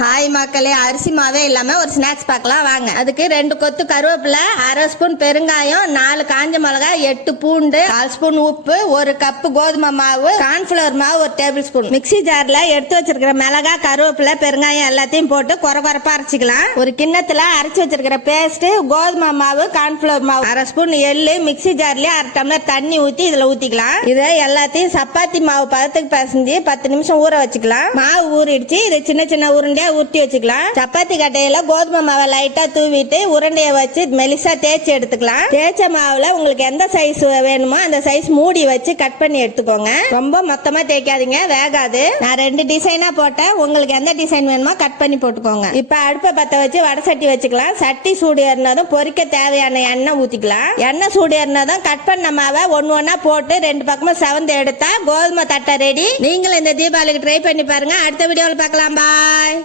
Hi மக்களே, அரிசி மாவே இல்லாம ஒரு ஸ்நாக்ஸ் பார்க்கலாம் வாங்க. அதுக்கு 2 கொத்து கருவேப்பிலை, 1/2 ஸ்பூன் பெருங்காயம், 4 காஞ்ச மிளகாய், 8 பூண்டு, 1/4 ஸ்பூன் உப்பு, 1 கப் கோதுமை மாவு, கார்ன்ஃபிளவர் மாவு 1 டேபிள் ஸ்பூன். மிக்ஸி ஜார்ல எடுத்து வச்சிருக்கிற மிளகாய், கருவேப்பிலை, பெருங்காயம் எல்லாத்தையும் போட்டு கொரகொரப்பா அரைச்சிக்கலாம். ஒரு கிண்ணத்துல அரைச்சி வச்சிருக்கிற பேஸ்ட், கோதுமை மாவு, கார்ன்ஃபிளவர் மாவு, 1/2 ஸ்பூன் எள்ளு, மிக்ஸி ஜார்லயே 1/2 டம்ளர் தண்ணி ஊத்தி இதுல ஊத்திக்கலாம். இதை எல்லாத்தையும் சப்பாத்தி மாவு பதத்துக்கு பிசைஞ்சு 10 நிமிஷம் ஊற வச்சுக்கலாம். மாவு ஊறிடுச்சு. இது சின்ன சின்ன உருண்டையா உருட்டி வச்சுக்கலாம். சப்பாத்தி கட்டையில கோதுமை மாவை லைட்டா தூவிட்டு உருண்டைய வச்சு மெலிசா தேய்ச்சி எடுத்துக்கலாம். தேய்ச்ச மாவுல உங்களுக்கு எந்த சைஸ் வேணுமோ அந்த சைஸ் மூடி வச்சு கட் பண்ணி எடுத்துக்கோங்க. ரொம்ப மொத்தமா தேய்க்காதீங்க, வேகாது. நான் 2 டிசைனா போட்டேன். உங்களுக்கு எந்த டிசைன் வேணுமோ கட் பண்ணி போட்டுக்கோங்க. இப்ப அடுப்பை பத்த வச்சு வடை சட்டி வச்சுக்கலாம். சட்டி சூடு ஏறினதும் பொரிக்க தேவையான எண்ணெய் ஊத்திக்கலாம். எண்ணெய் சூடு ஏறினதும் கட் பண்ண மாவை ஒன்னா போட்டு 2 பக்கமும் செவந்து எடுத்தா கோதுமை தட்டை ரெடி. நீங்களும் இந்த தீபாவளிக்கு ட்ரை பண்ணி பாருங்க. அடுத்த வீடியோவில் பார்க்கலாம். பாய்.